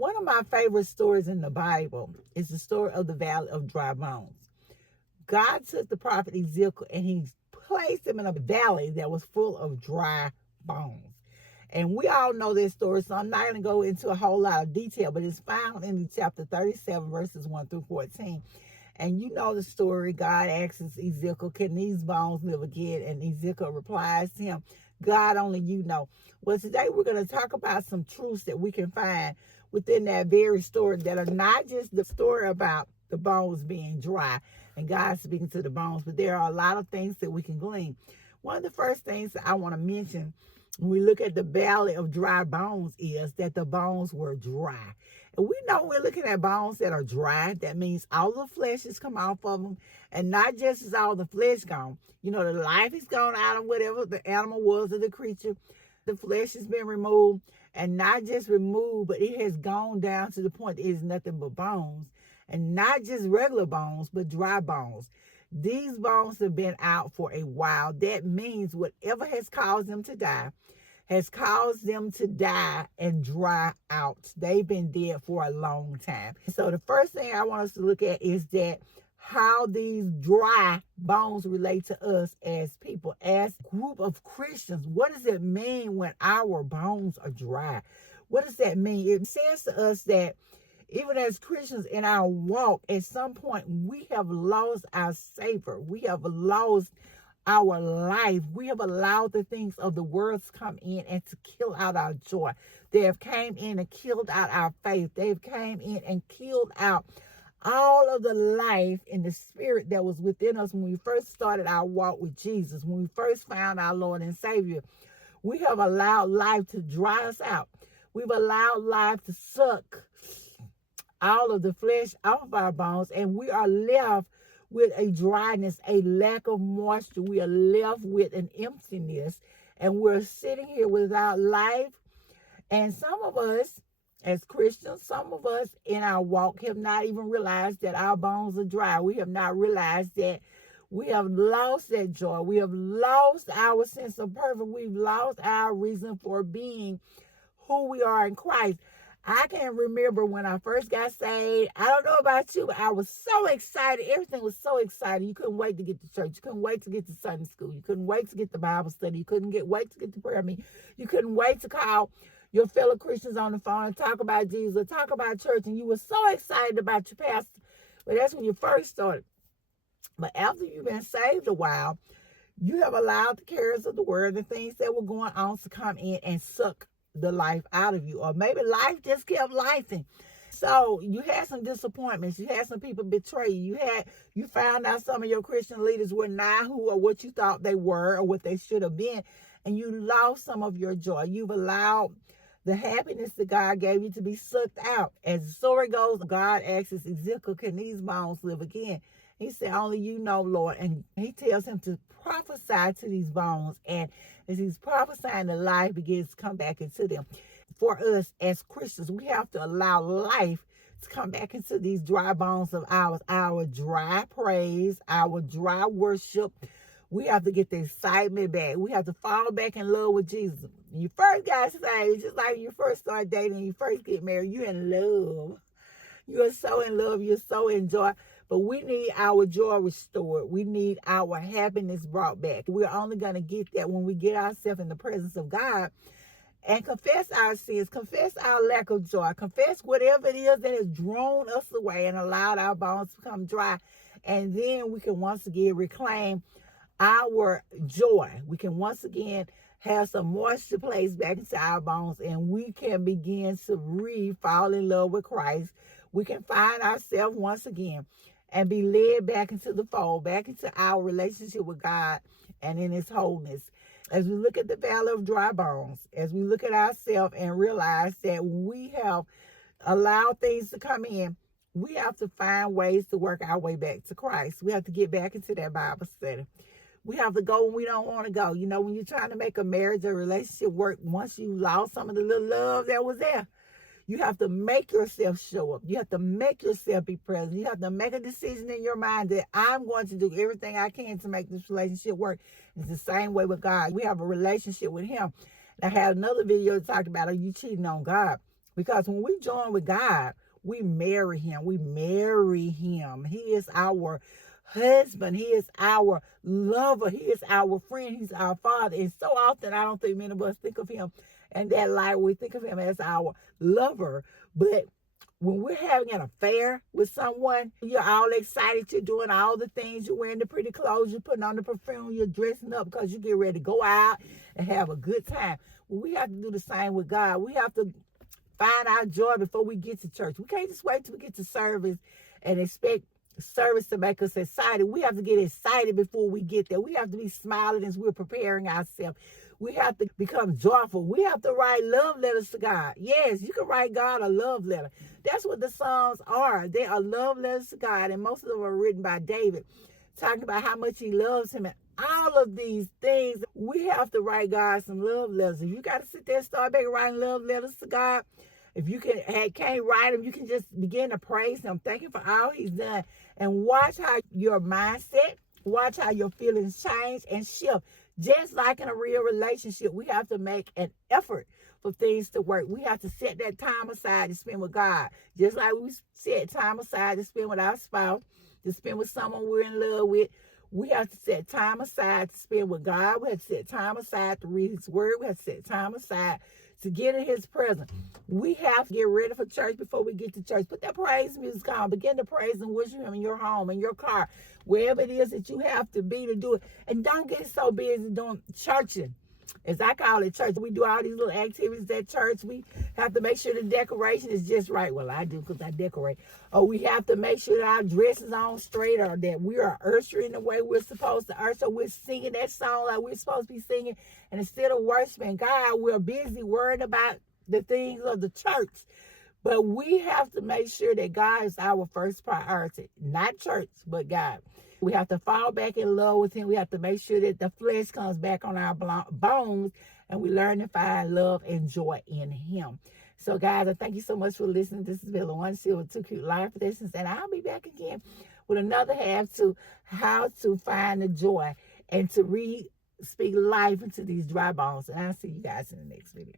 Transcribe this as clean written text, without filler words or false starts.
One of my favorite stories in the Bible is the story of the Valley of Dry Bones. God took the prophet Ezekiel and he placed him in a valley that was full of dry bones. And we all know this story, so I'm not going to go into a whole lot of detail, but it's found in chapter 37, verses 1 through 14. And you know the story. God asks Ezekiel, can these bones live again? And Ezekiel replies to him, God, only you know. Well, today we're going to talk about some truths that we can find within that very story that are not just the story about the bones being dry and God speaking to the bones, but there are a lot of things that we can glean. One of the first things that I want to mention when we look at the valley of dry bones is that the bones were dry. And we know we're looking at bones that are dry. That means all the flesh has come off of them. And not just is all the flesh gone. You know, the life is gone out of whatever the animal was or the creature. The flesh has been removed. And not just removed, but it has gone down to the point that it is nothing but bones. And not just regular bones, but dry bones. These bones have been out for a while. That means whatever has caused them to die has caused them to die and dry out. They've been dead for a long time. So the first thing I want us to look at is that how these dry bones relate to us as people, as a group of Christians. What does it mean when our bones are dry? What does that mean? It says to us that even as Christians in our walk, at some point we have lost our savor. We have lost our life. We have allowed the things of the world to come in and to kill out our joy. They have came in and killed out our faith. They've came in and killed out all of the life and the spirit that was within us when we first started our walk with Jesus, when we first found our Lord and Savior. We have allowed life to dry us out. We've allowed life to suck all of the flesh off of our bones, and we are left with a dryness, a lack of moisture. We are left with an emptiness, and we're sitting here without life. And some of us, as Christians, some of us in our walk have not even realized that our bones are dry. We have not realized that we have lost that joy. We have lost our sense of purpose. We've lost our reason for being who we are in Christ. I can remember when I first got saved. I don't know about you, but I was so excited. Everything was so exciting. You couldn't wait to get to church. You couldn't wait to get to Sunday school. You couldn't wait to get the Bible study. You couldn't wait to get to prayer meeting. You couldn't wait to call your fellow Christians on the phone and talk about Jesus or talk about church. And you were so excited about your pastor. But that's when you first started. But after you've been saved a while, you have allowed the cares of the world, the things that were going on, to come in and suck the life out of you. Or maybe life just kept lifing. So you had some disappointments. You had some people betray you. You found out some of your Christian leaders were not who or what you thought they were or what they should have been. And you lost some of your joy. You've allowed the happiness that God gave you to be sucked out. As the story goes, God asks Ezekiel, can these bones live again? He said, only you know, Lord. And he tells him to prophesy to these bones. And as he's prophesying, the life begins to come back into them. For us as Christians, we have to allow life to come back into these dry bones of ours. Our dry praise, our dry worship. We have to get the excitement back. We have to fall back in love with Jesus. When you first got saved, just like when you first start dating and you first get married, you're in love. You're so in love. You're so in joy. But we need our joy restored. We need our happiness brought back. We're only going to get that when we get ourselves in the presence of God and confess our sins, confess our lack of joy, confess whatever it is that has drawn us away and allowed our bones to become dry. And then we can once again reclaim our joy. We can once again have some moisture placed back into our bones, and we can begin to fall in love with Christ. We can find ourselves once again and be led back into the fold, back into our relationship with God and in his wholeness. As we look at the valley of dry bones, as we look at ourselves and realize that we have allowed things to come in, we have to find ways to work our way back to Christ. We have to get back into that Bible study. We have to go when we don't want to go. You know, when you're trying to make a marriage or relationship work, once you lost some of the little love that was there, you have to make yourself show up. You have to make yourself be present. You have to make a decision in your mind that I'm going to do everything I can to make this relationship work. It's the same way with God. We have a relationship with him. And I had another video that talked about, are you cheating on God? Because when we join with God, we marry him. We marry him. He is our husband. He is our lover. He is our friend. He's our father. And so often, I don't think many of us think of him and that light. We think of him as our lover. But when we're having an affair with someone, you're all excited, you're doing all the things, you're wearing the pretty clothes, you're putting on the perfume, you're dressing up because you get ready to go out and have a good time. Well, we have to do the same with God. We have to find our joy before we get to church. We can't just wait till we get to service and expect service to make us excited. We have to get excited before we get there. We have to be smiling as we're preparing ourselves. We have to become joyful. We have to write love letters to God. Yes, you can write God a love letter. That's what the Psalms are. They are love letters to God, and most of them are written by David, talking about how much he loves him and all of these things. We have to write God some love letters. If you got to sit there and start back writing love letters to God, if you can't write them, you can just begin to praise him, thank him for all he's done, and watch how your mindset, watch how your feelings change and shift. Just like in a real relationship, we have to make an effort for things to work. We have to set that time aside to spend with God. Just like we set time aside to spend with our spouse, to spend with someone we're in love with. We have to set time aside to spend with God. We have to set time aside to read his word. We have to set time aside to get in his presence. We have to get ready for church before we get to church. Put that praise music on. Begin to praise and worship him in your home, in your car, wherever it is that you have to be to do it. And don't get so busy doing churching. As I call it, church. We do all these little activities at church. We have to make sure the decoration is just right. Well, I do because I decorate. Or we have to make sure that our dress is on straight, or that we are ushering the way we're supposed to usher. We're singing that song like we're supposed to be singing. And instead of worshiping God, we're busy worrying about the things of the church. But we have to make sure that God is our first priority. Not church, but God. We have to fall back in love with him. We have to make sure that the flesh comes back on our bones, and we learn to find love and joy in him. So, guys, I thank you so much for listening. This has been the One Silver, Two Cute Life Lessons, and I'll be back again with another half to how to find the joy and to speak life into these dry bones. And I'll see you guys in the next video.